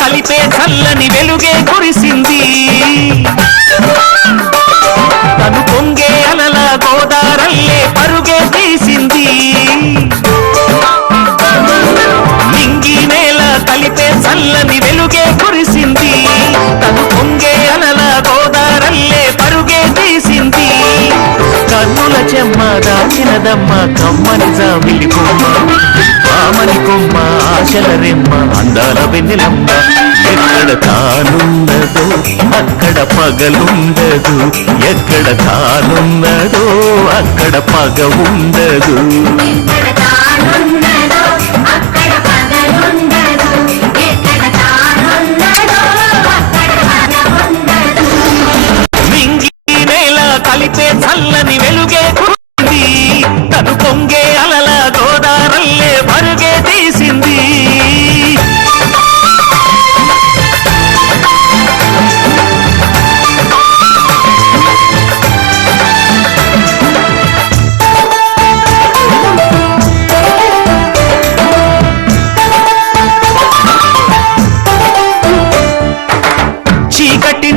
కలిపే చల్లని వెలుగే కురిసింది. తను పొంగే అలల గోదారల్లే పరుగే తీసింది. నింగి నేల కలిపే చల్లని వెలుగే కురిసింది. తను పొంగే అలల కన్నుల చెమ్మ దాచినదమ్మ కమ్మని జాబిలి కొమ్మ రామని కొమ్మ ఆశల రెమ్మ అందాల వెన్నెలమ్మ. ఎక్కడ తానున్నదో అక్కడ పగలుండదు. ఎక్కడ తానున్నదో అక్కడ పగ ఉండదు కలిపే చల్లని వెలుగే కురిసింది తను పొంగే అల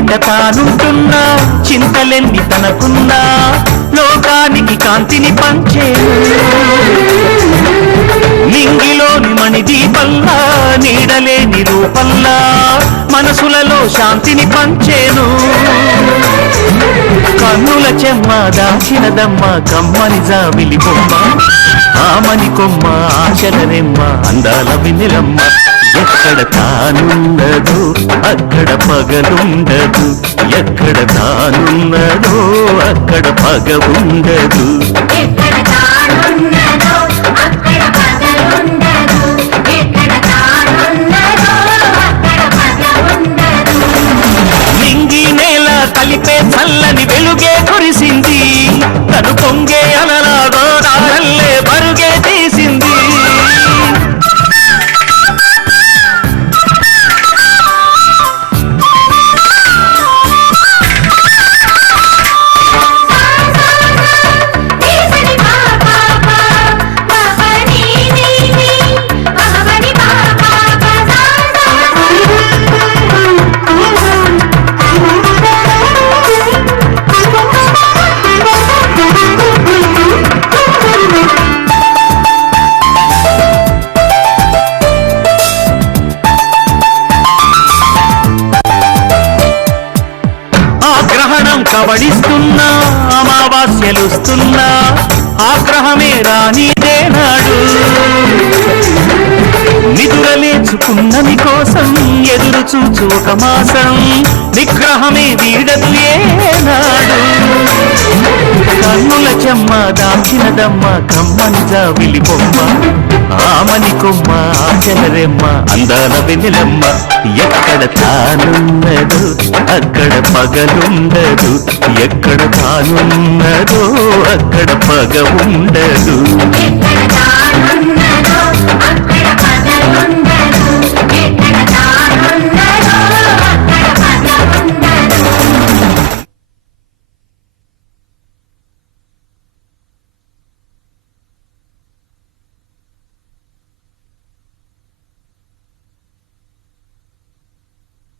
చీకటింట తానుంటున్నా చింతలెన్ని తనకున్నా లోకానికి కాంతిని పంచే. నింగిలోని మణిదీపల్లా నీడలేని రూపల్లా మనసులలో శాంతిని పంచేను. కన్నుల చెమ్మ దాచినదమ్మ కమ్మని జాబిలి బొమ్మ ఆమని కొమ్మ ఆశల రెమ్మ అందాల వినిలమ్మ ఎక్కడ తానున్నదో అక్కడ పగలుండదు. ఎక్కడ తానున్నదో అక్కడ పగ ఉండదు ఎక్కడ తానున్నదో అక్కడ కలిపే చల్లని వెలుగే కురిసింది. తను పొంగే ఆగ్రహణం అమావాస్యలుస్తున్నా ఆగ్రహమే రానిదేనాడు నిదురలేచుకున్నది కోసం ఎదురు చూచు ఒక మాసం విగ్రహమే వీడదు ఏ కన్నుల చెమ్మ దాచినదమ్మ కమ్మని జావిలి బొమ్మ ఆమని కొమ్మ ఆచల అందాల వెన్నెలమ్మ. ఎక్కడ తానున్నదో అక్కడ పగలుండదు. ఎక్కడ తానున్నదో అక్కడ పగ ఉండదు.